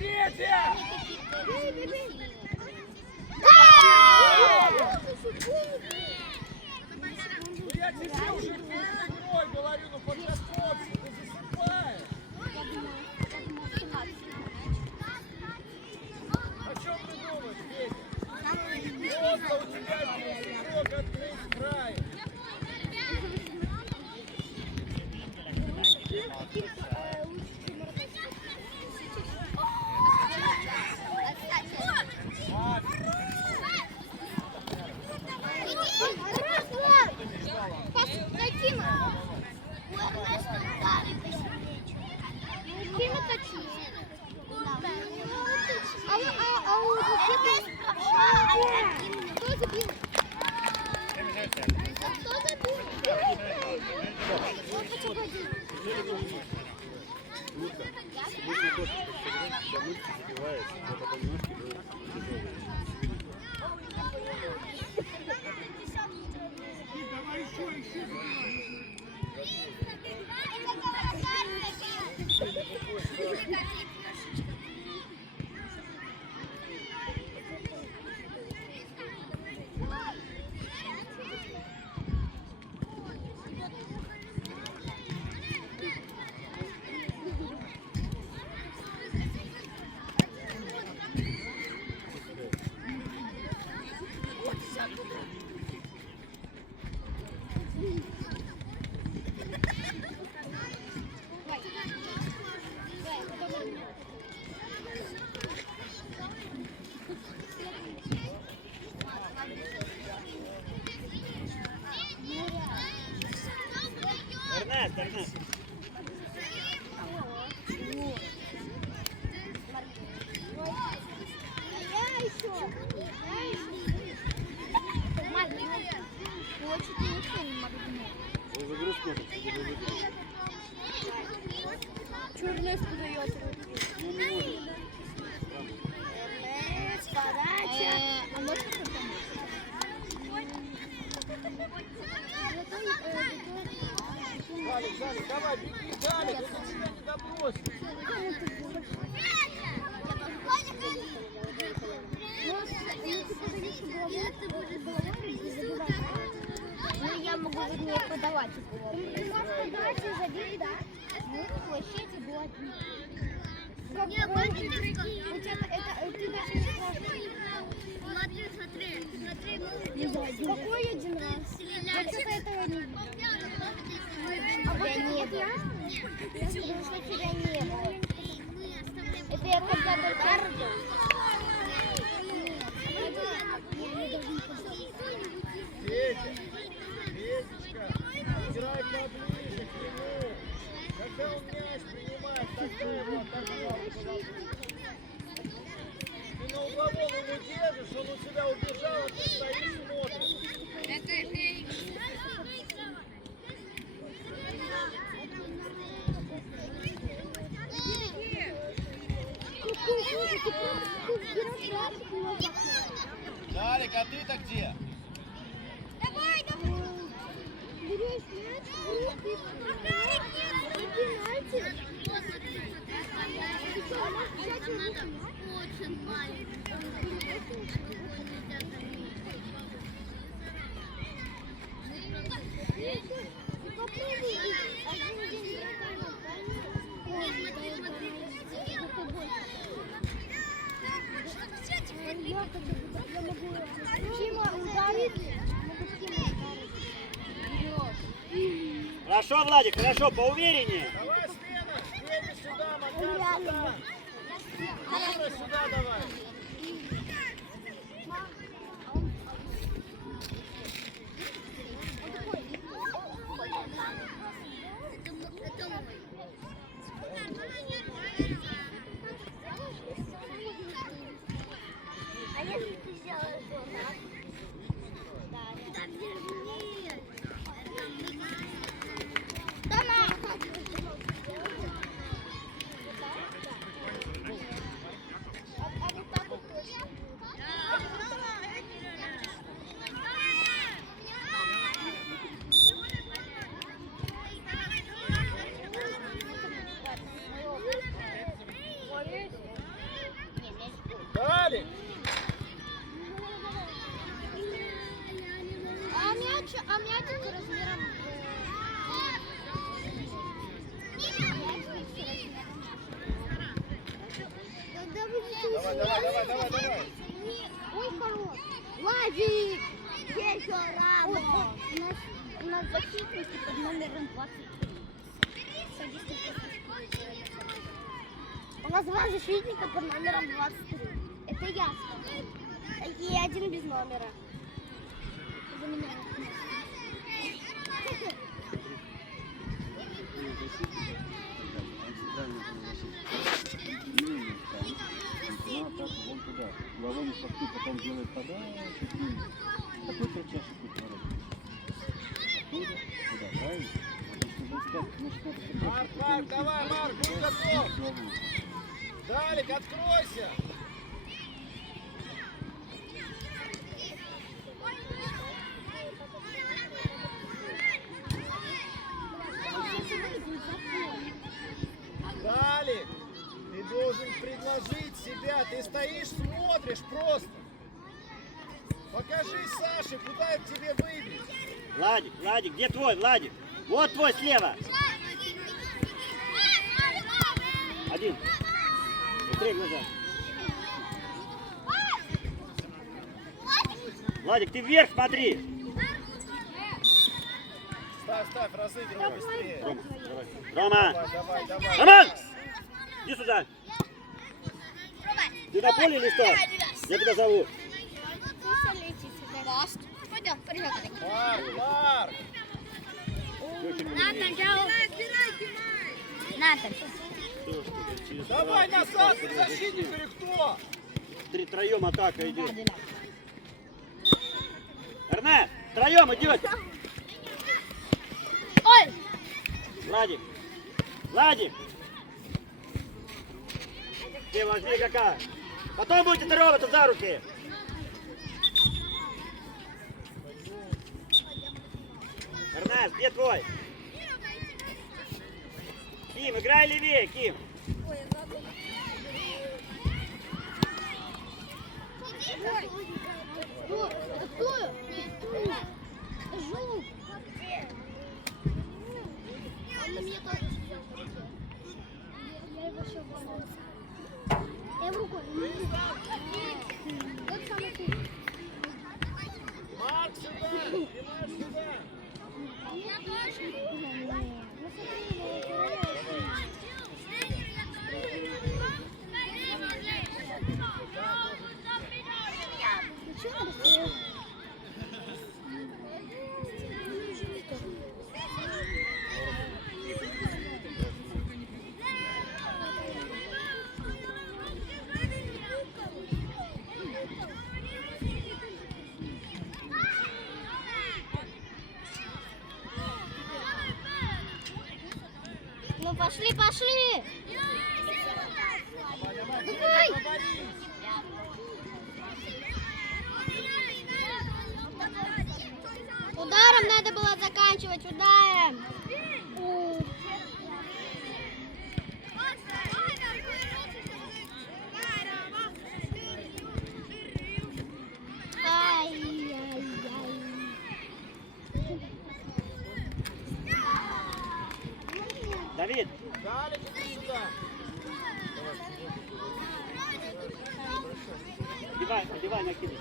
Петя! Ну я тебе уже перед игрой говорю, ну подготовься, ты засыпаешь. О чем ты думаешь, Петя? Просто у тебя здесь игрок открыть с края. Эрнест. Чернес подает. Подача. А можно там? Далик, давай, беги, Далик, он до тебя не добросит. Ну, я могу вернее подавать. Ты можешь подавать и забить, да? Ну, вообще это было одно. У тебя это ты даже не сможешь. Смотри. Какой один раз? Я что-то этого не видела. А вот не было. Я думаю, что тебя не было. Это я когда до Петя, Петечка, играй поближе к нему. Когда он мяч принимает, тогда его оторвал. Ты на угловом ему держишь, он у тебя убежал, а ты стоишь и смотришь. Далик, а ты-то где? Давай! Берешь мяч, очень маленький. Тима ударит. Хорошо, Владик, хорошо, поувереннее. Давай, смена, Федя сюда, Макар сюда. Смена сюда давай. А если ты сделаешь вот так? Да, нет. Да на! А вот так? А мячик размером... Давай. Ой, хорош. Владик! Еще рано. У нас защитники под номером 23. У нас два защитника под номером 23. Это я. И один без номера. За меня. Вон туда. Головой шахты, потом делает подачу. Какой чаще путь ворот? Оттуда? Туда, правильно? Марк, давай, Марк, будь готов. Далик, откройся. Далик, ты должен предложить себя. Ты стоишь, смотришь просто. Покажи Саше, куда тебе выбить. Владик, где твой, Владик? Вот твой слева. Один. Быстрее глаза. Владик, ты вверх смотри. Ставь, разыгрывай быстрее. Рома. Давай. Роман! Иди сюда. Ты на поле или что? Я тебя зову. Марк. Натан. Давай назад, ты защитник или кто? Троем атака идет. Эрнест, троем идет. Ой! Владик. Ты возьми какая. Потом будете здоровы тут за руки. Эрнест, где твой? Ким, играй левее, Ким. Кто? Жук. Он на меня тоже сидел. Я его еще боролся. Я в руку. Вот самый тут. Марк, сюда! Димаш, сюда! Я тоже. Ну пошли! Давай! Ударом надо было заканчивать, ударом! Давид. Далик, иди сюда! Одевай, накидай.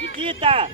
Никита!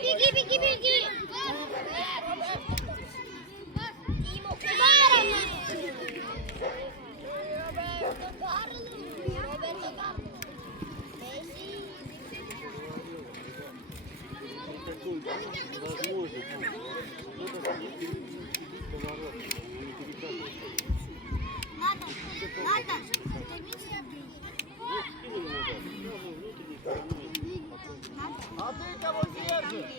беги, беги, беги! Такой возможно. Надо поворот. Не перекатывать. Надо. Вот скинули назад. Сразу внутренней стороной. А ты кого держишь?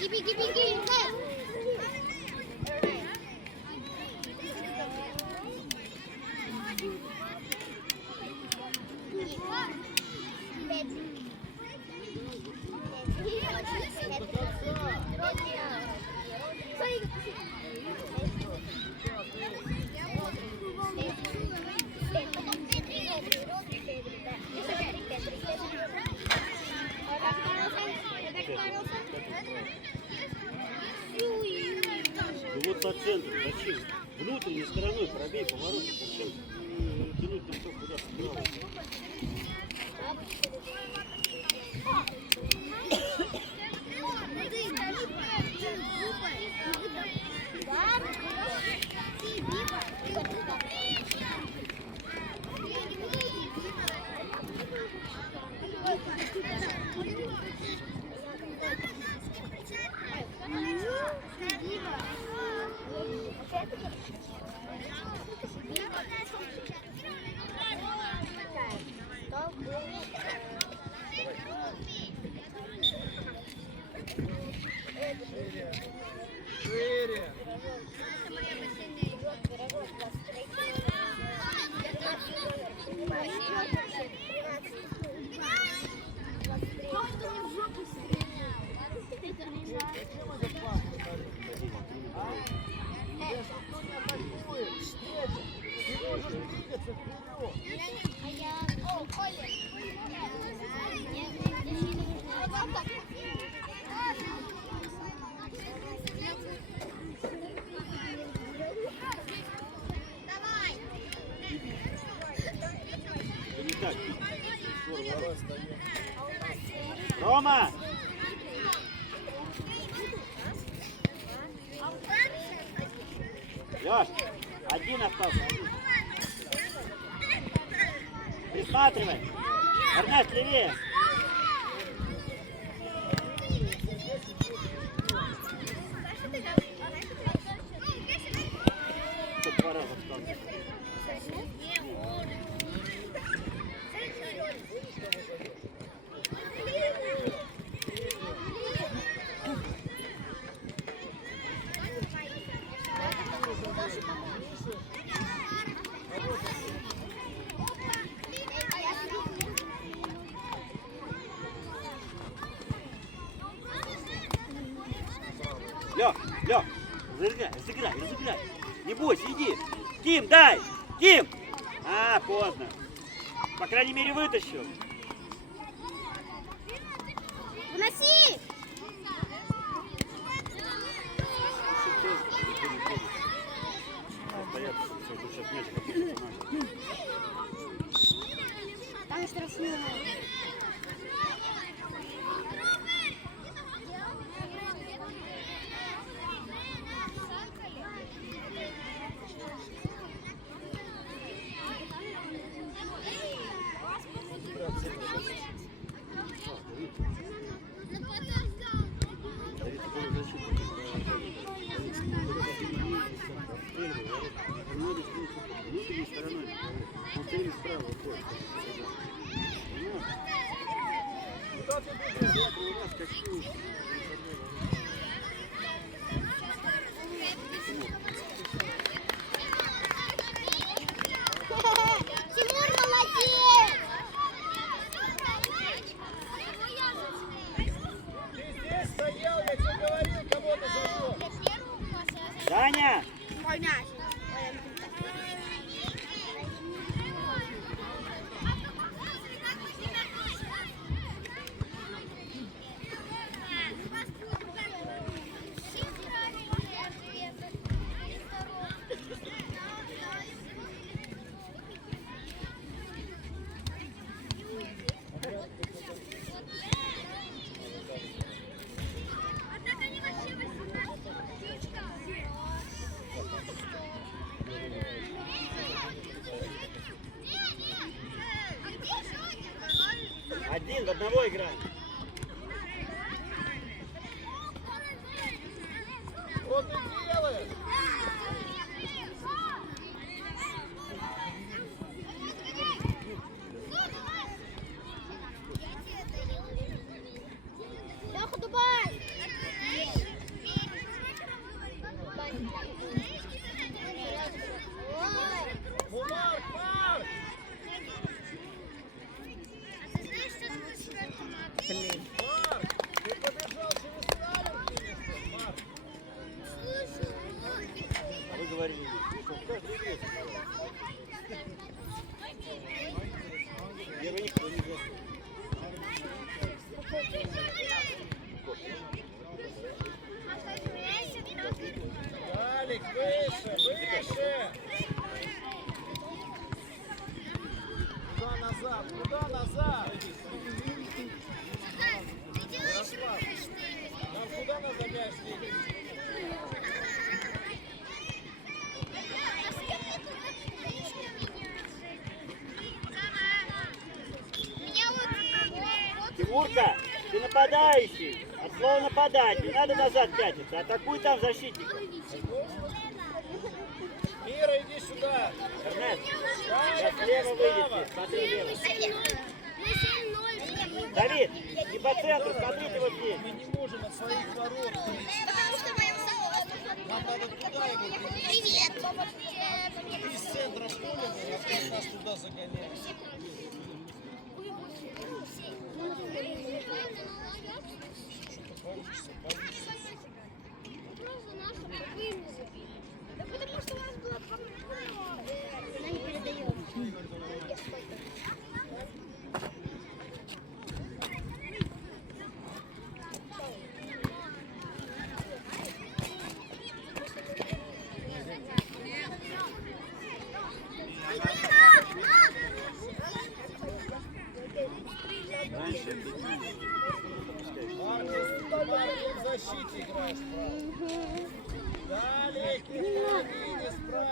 Беги, беги, беги! Ну вот по центру. Зачем? Внутренней стороной пробей поворот. Зачем тянуть лицо куда-то вправо? Шире. Зачем этот пас повторить? А? Тебя же никто не атакует. Встретит. Ты можешь двигаться вперед. Да не так. Рома! Лёш, один остался. Присматривай. Эрнест, левее. Тут 2 раза встал. Лёх, разыграй. Не бойся, иди. Ким, дай! Ким! А, поздно. По крайней мере, вытащил. Уноси! Там штрафную. Внутренней стороной. Внутренней справа выходит. Куда ты бежишь? У нас какие? Тимур, молодец! Ты здесь стоял, я тебе говорил, кого ты зовешь. Даня! одного играем. Что ты делаешь? Леха, Дубай! Марк, Марк! Марк, ты побежал через талию, Марк. А вы говорили, что в каждой игре. Первый никто не заслужил. Алик, выше, выше! Куда назад, куда назад? Ярослав, нам куда надо мяч двигать? Тимурка, ты нападающий. От слова нападать. Не надо назад пятиться. Атакуй там защитника. Мира, иди сюда! Эрнест, Алик, сейчас лево иди выйдете. справа! Смотри лево. Давид, не по центру, смотрите вот здесь. Мы не можем от своих ворот. Нам надо туда его привести. Из центра поля, а нас туда загоняют. Получится, получится. Да потому что у нас была она не передает. Марк, в защите играешь справа. Далее, ты в половине справа.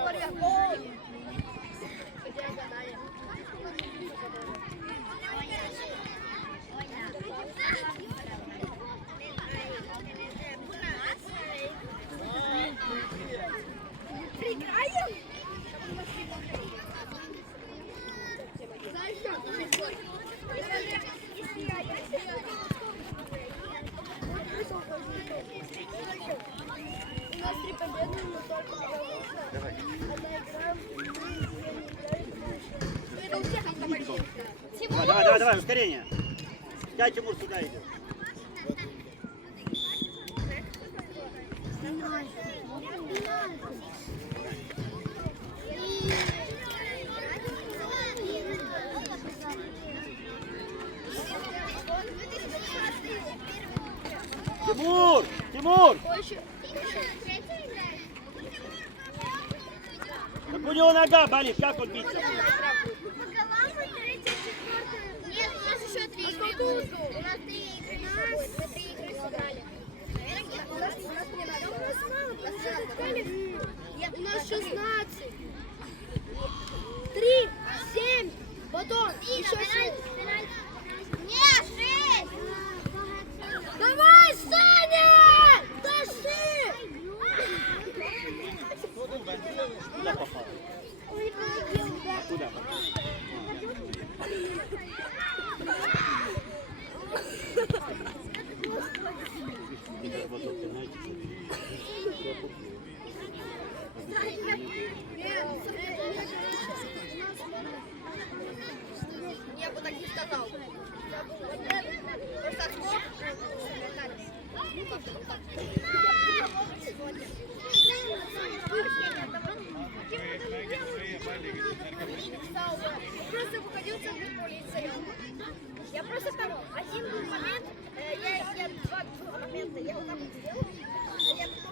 У нас 3 победы, но только потому что одна игра, мы не играли. Это у всех автомобиль. Давай, ускорение. Дай, Тимур, сюда идет. Тимур! Тимур! Так у него нога болит, как он биться будет? Нет, у нас еще 3 игры. У нас 3 игры. Мы 3 игры сыграли. Нет, у нас 16. 3, 7, потом еще 6. Нет, 6. Давай, Саня! Тащи! Куда попал? Ой, Куда попал? Я бы так не сказал. Просто отскок. Просто выходил в центр полиции. Я просто там один был момент, я два момента, я вот так вот сделала, а я потом